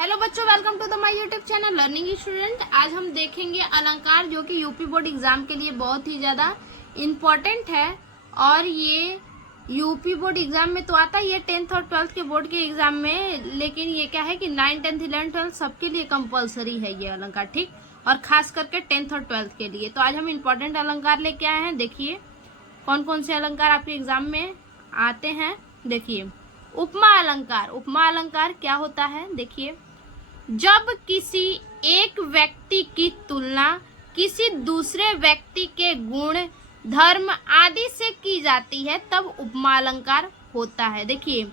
Hello बच्चों, welcome to the my YouTube channel learning student. आज हम देखेंगे अलंकार, जो कि यूपी बोर्ड एग्जाम के लिए बहुत ही ज़्यादा इम्पोर्टेंट है। और ये यूपी बोर्ड एग्जाम में तो आता ही है, 10th और 12th के बोर्ड के एग्जाम में, लेकिन ये क्या है कि 9, 10th, 11, 12 सबके लिए कंपलसरी है ये अलंकार, ठीक। और खास करके 10th और 12th के लिए। तो आज हम इम्पोर्टेंट अलंकार लेके आए हैं। देखिए कौन कौन से अलंकार आपके एग्जाम में आते हैं। देखिए उपमा अलंकार। उपमा अलंकार क्या होता है? देखिए, जब किसी एक व्यक्ति की तुलना किसी दूसरे व्यक्ति के गुण, धर्म आदि से की जाती है तब उपमा अलंकार होता है। देखिए,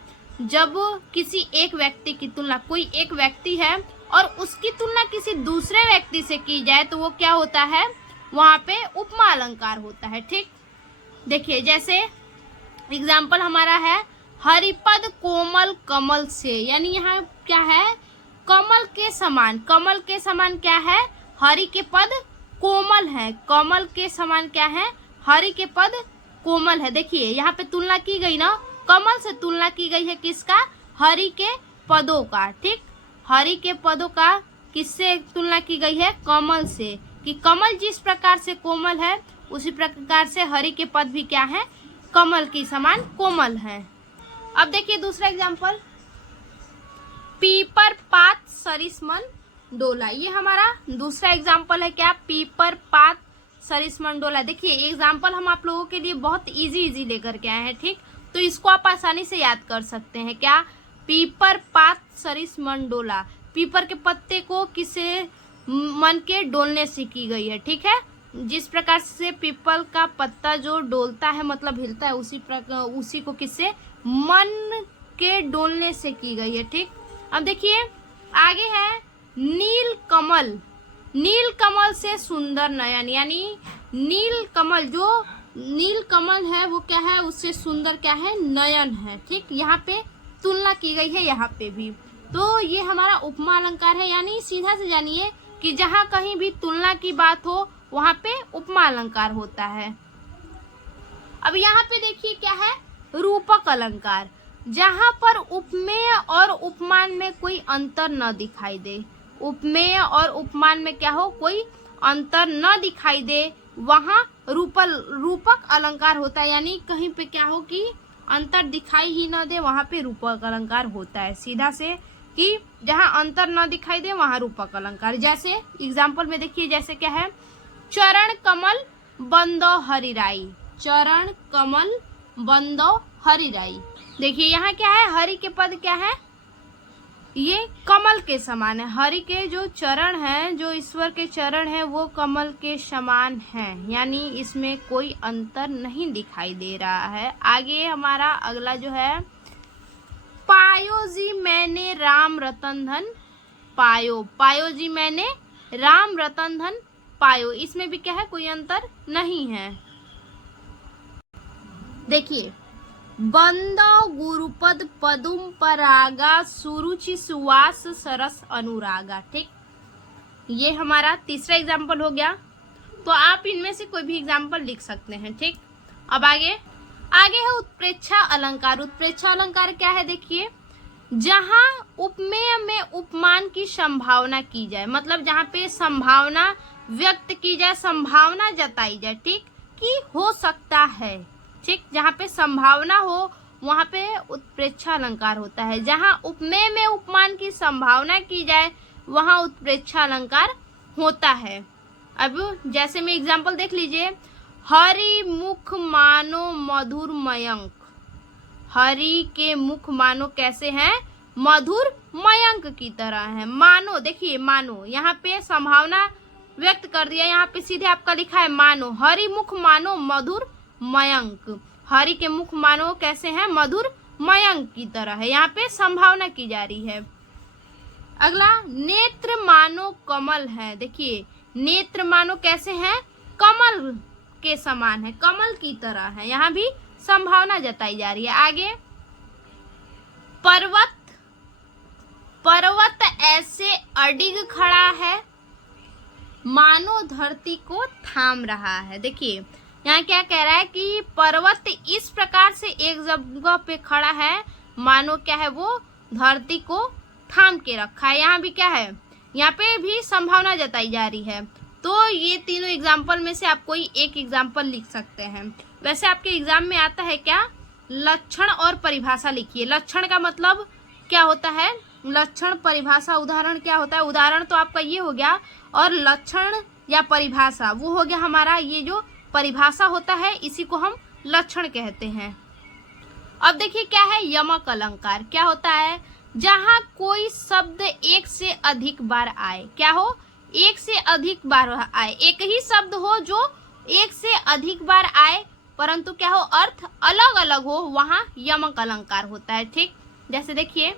जब किसी एक व्यक्ति की तुलना, कोई एक व्यक्ति है और उसकी तुलना किसी दूसरे व्यक्ति से की जाए तो वो क्या होता है? वहां पे उपमा अलंकार होता है, ठीक। देखिए, जैसे एग्जाम्पल हमारा है हरिपद कोमल कमल से, यानी यहाँ क्या है? कमल के समान। कमल के समान क्या है? हरि के पद कोमल है। कमल के समान क्या है? हरि के पद कोमल है। देखिए यहाँ पे तुलना की गई ना, कमल से तुलना की गई है किसका? हरि के पदों का, ठीक। हरि के पदों का किससे तुलना की गई है? कमल से। कि कमल जिस प्रकार से कोमल है उसी प्रकार से हरि के पद भी क्या है? कमल की समान कोमल है। अब देखिए दूसरा एग्जाम्पल, पीपर पात सरिसमन डोला। ये हमारा दूसरा एग्जाम्पल है। क्या? पीपर पात सरिसमन डोला। देखिए एग्जाम्पल हम आप लोगों के लिए बहुत इजी लेकर के आए हैं, ठीक। तो इसको आप आसानी से याद कर सकते हैं। क्या? पीपर पात सरिसमन डोला। पीपर के पत्ते को किसे मन के डोलने से की गई है, ठीक है। जिस प्रकार से पीपल का पत्ता जो डोलता है, मतलब हिलता है, उसी को किससे? मन के डोलने से की गई है, ठीक। अब देखिए आगे है नील कमल। नील कमल से सुंदर नयन, यानी नील कमल, जो नील कमल है वो क्या है? उससे सुंदर क्या है? नयन है, ठीक। यहाँ पे तुलना की गई है, यहाँ पे भी। तो ये हमारा उपमा अलंकार है। यानी सीधा से जानिए कि जहाँ कहीं भी तुलना की बात हो वहां पे उपमा अलंकार होता है। अब यहाँ पे देखिए क्या है? रूपक अलंकार। जहां पर उपमेय और उपमान में कोई अंतर न दिखाई दे। उपमेय और उपमान में क्या हो? कोई अंतर न दिखाई दे, वहां रूपक अलंकार होता है। यानी कहीं पे क्या हो कि अंतर दिखाई ही न दे, वहां पे रूपक अलंकार होता है। सीधा से कि जहां अंतर न दिखाई दे वहां रूपक अलंकार। जैसे एग्जाम्पल में देखिए, जैसे क्या है? चरण कमल बंदो हरिराई। चरण कमल बंदो हरिराई। देखिए यहाँ क्या है? हरि के पद क्या है? ये कमल के समान है। हरि के जो चरण हैं, जो ईश्वर के चरण हैं, वो कमल के समान हैं। यानी इसमें कोई अंतर नहीं दिखाई दे रहा है। आगे हमारा अगला जो है, पायो जी मैंने राम रतन धन पायो। पायो जी मैंने राम रतन धन पायो। इसमें भी क्या है? कोई अंतर नहीं है। देखिए, बंदो गुरुपद पदुम परागा सुरुचि सुवास सरस अनुरागा, ठीक। ये हमारा तीसरा एग्जाम्पल हो गया। तो आप इनमें से कोई भी एग्जाम्पल लिख सकते हैं, ठीक। अब आगे है उत्प्रेक्षा अलंकार। उत्प्रेक्षा अलंकार क्या है? देखिए, जहां उपमेय में उपमान की संभावना की जाए, मतलब जहां पे संभावना व्यक्त की जाए, संभावना जताई जाए, ठीक, कि हो सकता है, ठीक। जहाँ पे संभावना हो वहां पे उत्प्रेक्षा अलंकार होता है। जहाँ उपमेय में उपमान की संभावना की जाए वहां उत्प्रेक्षा अलंकार होता है। अब जैसे में एग्जाम्पल देख लीजिए, हरि मुख मानो मधुर मयंक। हरि के मुख मानो कैसे हैं? मधुर मयंक की तरह है। मानो, देखिए मानो, यहाँ पे संभावना व्यक्त कर दिया, यहाँ पे सीधे आपका लिखा है मानो। हरि मुख मानो मधुर मयंक। हरि के मुख मानो कैसे हैं? मधुर मयंक की तरह है। यहाँ पे संभावना की जा रही है। अगला, नेत्र मानो कमल है। देखिए, नेत्र मानो कैसे हैं? कमल के समान है, कमल की तरह है। यहाँ भी संभावना जताई जा रही है। आगे, पर्वत। पर्वत ऐसे अडिग खड़ा है मानो धरती को थाम रहा है। देखिए यहाँ क्या कह रहा है कि पर्वत इस प्रकार से एक जगह पे खड़ा है मानो क्या है? वो धरती को थाम के रखा है। यहाँ भी क्या है, यहाँ पे भी संभावना जताई जा रही है। तो ये तीनों एग्जाम्पल में से आप कोई एक एग्जाम्पल लिख सकते हैं। वैसे आपके एग्जाम में आता है क्या, लक्षण और परिभाषा लिखिए। लक्षण का मतलब क्या होता है, लक्षण, परिभाषा, उदाहरण क्या होता है। उदाहरण तो आपका ये हो गया, और लक्षण या परिभाषा वो हो गया हमारा, ये जो परिभाषा होता है इसी को हम लक्षण कहते हैं। अब देखिए क्या है, यमक अलंकार क्या होता है, जहां कोई शब्द एक से अधिक बार आए। क्या हो, एक से अधिक बार आए, एक ही शब्द हो जो एक से अधिक बार आए, परंतु क्या हो, अर्थ अलग अलग हो, वहां यमक अलंकार होता है। ठीक, जैसे देखिए,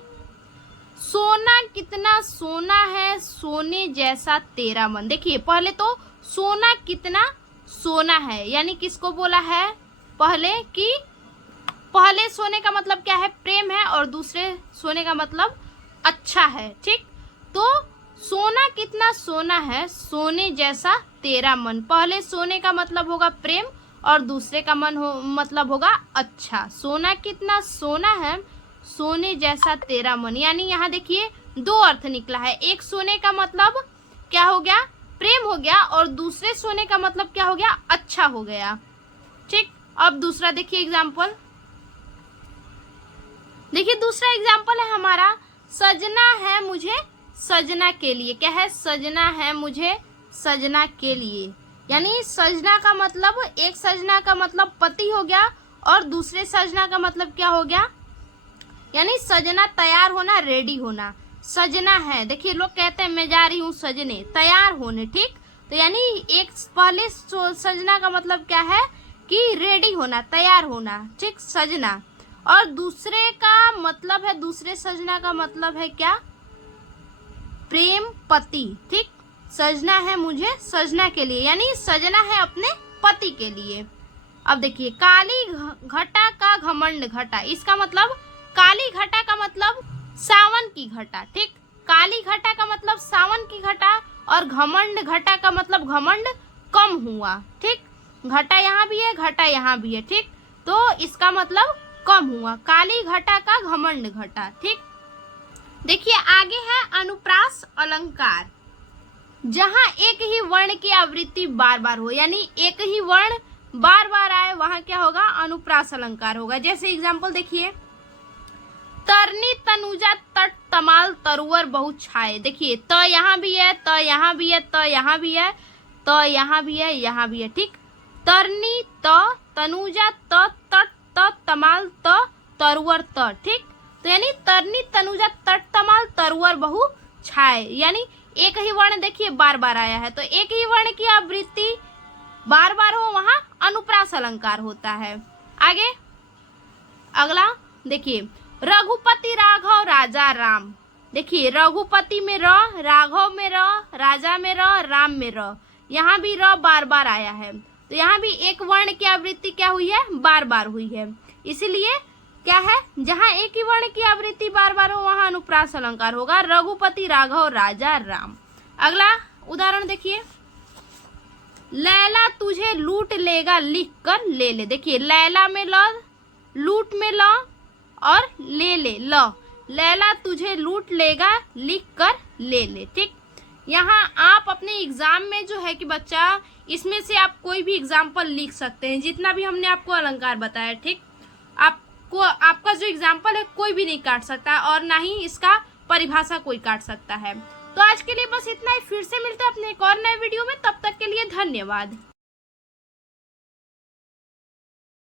सोना कितना सोना है, सोने जैसा तेरा मन। देखिए पहले तो सोना कितना सोना है, यानी किसको बोला है, पहले कि पहले सोने का मतलब क्या है, प्रेम है, और दूसरे सोने का मतलब अच्छा है। ठीक, तो सोना कितना सोना है, सोने जैसा तेरा मन। पहले सोने का मतलब होगा प्रेम, और दूसरे का मतलब होगा अच्छा। सोना कितना सोना है, सोने जैसा तेरा मन, यानी यहाँ देखिए दो अर्थ निकला है। एक सोने का मतलब क्या हो गया, प्रेम हो गया, और दूसरे सोने का मतलब क्या हो गया, अच्छा हो गया। ठीक, अब दूसरा देखिए एग्जाम्पल। देखिए दूसरा एग्जाम्पल है हमारा, सजना है मुझे सजना के लिए। क्या है, सजना है मुझे सजना के लिए, यानी सजना का मतलब, एक सजना का मतलब पति हो गया, और दूसरे सजना का मतलब क्या हो गया, यानी सजना तैयार होना, रेडी होना। सजना है, देखिए लोग कहते हैं मैं जा रही हूँ सजने, तैयार होने। ठीक, तो यानी एक पहले सजना का मतलब क्या है कि रेडी होना, तैयार होना। ठीक, सजना, और दूसरे का मतलब है, दूसरे सजना का मतलब है क्या, प्रेम, पति। ठीक, सजना है मुझे सजना के लिए, यानी सजना है अपने पति के लिए। अब देखिए, काली घटा का घमंड घटा, इसका मतलब काली घटा का मतलब सावन की घटा। ठीक, काली घटा का मतलब सावन की घटा, और घमंड घटा का मतलब घमंड कम हुआ। ठीक, घटा यहाँ भी है, घटा यहाँ भी है। ठीक, तो इसका मतलब कम हुआ, काली घटा का घमंड घटा। ठीक, देखिए आगे है अनुप्रास अलंकार, जहां एक ही वर्ण की आवृत्ति बार बार हो, यानी एक ही वर्ण बार बार आए, वहां क्या होगा, अनुप्रास अलंकार होगा। जैसे एग्जाम्पल देखिए, तरनी तनुजा तट तमाल तरुवर बहु छाए। देखिए त यहाँ भी है, त यहाँ भी है, त यहाँ भी है, त यहाँ भी है, यहाँ भी है। ठीक, तरनी त, तनुजा त, तट त, तमाल त, तरुवर त। ठीक, तो यानी तरनी तनुजा तट तमाल तरुवर बहु छाए, यानी एक ही वर्ण देखिए बार बार आया है, तो एक ही वर्ण की आवृत्ति बार बार हो, वहां अनुप्रास अलंकार होता है। आगे अगला देखिए, रघुपति राघव राजा राम। देखिए रघुपति में र, राघव में र, राजा में र, राम में र, यहाँ भी र बार बार आया है, तो यहाँ भी एक वर्ण की आवृत्ति क्या हुई है, बार बार हुई है। इसीलिए क्या है, जहां एक ही वर्ण की आवृत्ति बार बार हो वहां अनुप्रास अलंकार होगा। रघुपति राघव राजा राम। अगला उदाहरण देखिए, लैला तुझे लूट लेगा लिख कर ले ले। देखिए लैला में ल, लूट में ल, और ले ले ल। लैला तुझे लूट लेगा लिख कर ले ले। ठीक, यहाँ आप अपने एग्जाम में जो है कि बच्चा, इसमें से आप कोई भी एग्जाम्पल लिख सकते हैं, जितना भी हमने आपको अलंकार बताया। ठीक, आपको आपका जो एग्जाम्पल है कोई भी नहीं काट सकता, और ना ही इसका परिभाषा कोई काट सकता है। तो आज के लिए बस इतना ही, फिर से मिलते हैं अपने एक और नए वीडियो में, तब तक के लिए धन्यवाद।